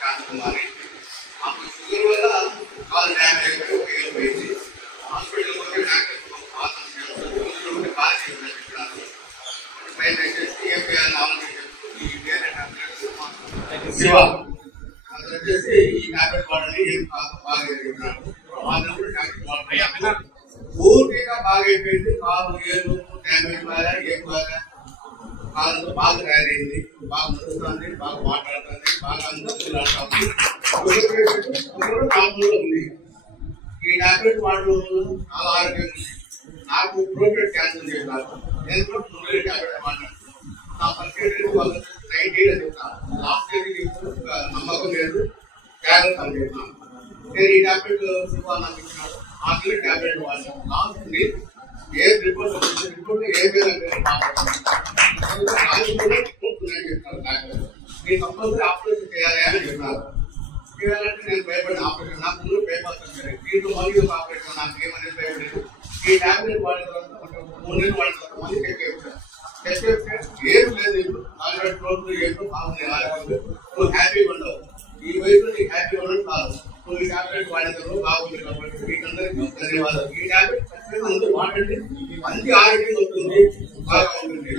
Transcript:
కాంతకుమారి అప్పుడు షుగర్ వల్ల కాలు డ్యామేజ్ అయిపోయి ఒక ఏళ్ళు పోయింది. హాస్పిటల్ పోతే డాక్టర్ బాగా చెప్పినారు. ట్రైన్ వచ్చేసి ఏం చేయాలని ఆలోచించారు. ఈ వేరే డాక్టర్ శివ అతను వచ్చేసి ఈ టాబ్లెట్ వాడాలి ఏం బాగా చెప్పినారు. వాళ్ళు కూడా టాబ్లెట్ వాడాలి పూర్తిగా బాగా అయిపోయింది. కాలు ఏళ్ళు డ్యామేజ్ బాగా ఏం బాగా కాలంలో బాగా తయారైంది, బాగా నడుస్తుంది, బాగా మాట్లాడుతుంది, బాగా అందుతుంది. ఉంది ఈ టాబ్లెట్ వాడడం చాలా ఆరోగ్యం ఉంది. నాకు ప్రోటేట్ క్యాన్సర్ చేశారు. నేను కూడా ప్రోటేట్ టాబ్లెట్ వాడినాను. నా పరిస్థితి 90 అని చెప్తాను. లాస్ట్ ఇయర్ నమ్మకం లేదు, జాగ్రత్త అని చెప్తాను. నేను ఈ టాబ్లెట్ నాకు ఇచ్చినాడు. ఆ టాబ్లెట్ వాడినాను. లాస్ట్ ఏ రిపోర్ట్ రిపోర్ట్ ఏ విధంగా నేను కంపల్సరీ ఆపరేషన్ చేయాలి అని చెప్పినారు. చేయాలంటే నేను భయపడిన ఆపరేషన్ నాకు ముందు భయపడుతుంది. దీంట్లో మళ్ళీ ఒక ఆపరేషన్ నాకు ఏమనేది భయపడలేదు. ఈ టాబ్లెట్ వాడిన తర్వాత 3 నెలలు వాడిన తర్వాత మళ్ళీ చెక్ చేస్తే ఏం లేదు. ఆల్రెడీ ప్రోగ్రామ్ ఏంటో బాగుంది. నువ్వు హ్యాపీగా ఉండవు. ఈ వయసులో నీకు హ్యాపీగా ఉండడం కాదు. నువ్వు ఈ టాబ్లెట్ వాడిన బాగుంది కాబట్టి మీకందరికీ ధన్యవాదాలు. ఈ టాబ్లెట్ ఖచ్చితంగా ముందు వాడండి. మంచి ఆరోగ్యం ఉంటుంది, బాగా ఉంటుంది.